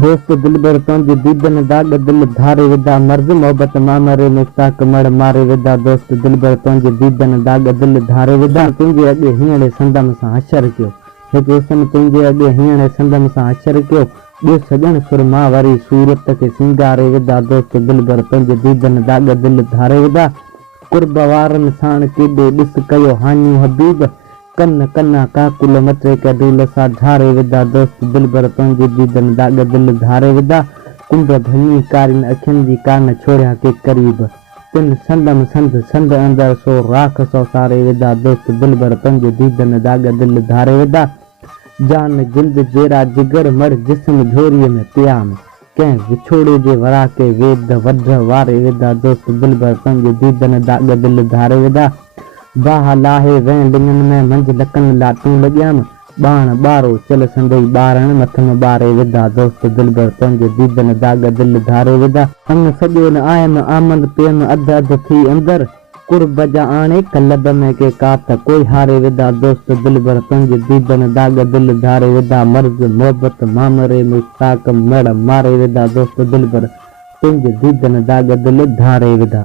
दोस्त दिलबर तुंहिंजे दीदन दाग दिल धारे विधा मर्ज़ मोहब्बत मामरे मुश्ताक मड़ मारे विधा दोस्त दिलबर तुंहिंजे दीदन दाग दिल धारे विधा तुंहिंजे अॻे हींअर संदम सां हशर कयो हिकु हुस्न तुंहिंजे अॻे हींअर संदम सां हशर कयो ॿियो सॼण सुरमा वरी सूरत खे सिंगारे विधा दोस्त दिलबर तुंहिंजे दीदन दाग दिल धारे विधा कुर्ब वारनि साण केॾो ॾिस कयो हानियूं हबीब कन कन्ना काकुल मचे कदूल सां ढारे विधा दोस्त दिलबर तुंहिंजे दीदन दाग दिल धारे विधा कुंभ भञी कारिन अखियुनि जी कान छोड़िया के क़रीब तिन संदम संद अंदर सो राख सो सारे विधा दोस्त दिलबर तुंहिंजे दीदन दाग दिल धारे विधा जान जिल्द जेरा जिगर मर जिस्म झोरीअ में पिया में कंहिं विछोड़े जे वरा के वेद वध वारे विधा दोस्त दिलबर तुंहिंजे दीदन दाग दिल धारे विधा बाह लाहे वह लिंगन में मंझ लकन लाटू लॻियमि बाण ॿारो चल संदई ॿारण मथ में ॿारे विधा दोस्त दिलबर तुंहिंजे दीदन दाग दिल धारे विधा अंग सॼो न आयमि आमंद पियमि अध अध थी अंदर कुर्ब जा आणे कलब में के कात कोई हारे विधा दोस्त दिलबर तुंहिंजे दीदन दाग दिल धारे विधा मर्ज़ मोहब्बत मामरे मुश्ताक मड़ मारे विधा दोस्त दिलबर तुंहिंजे दीदन दाग दिल धारे विधा।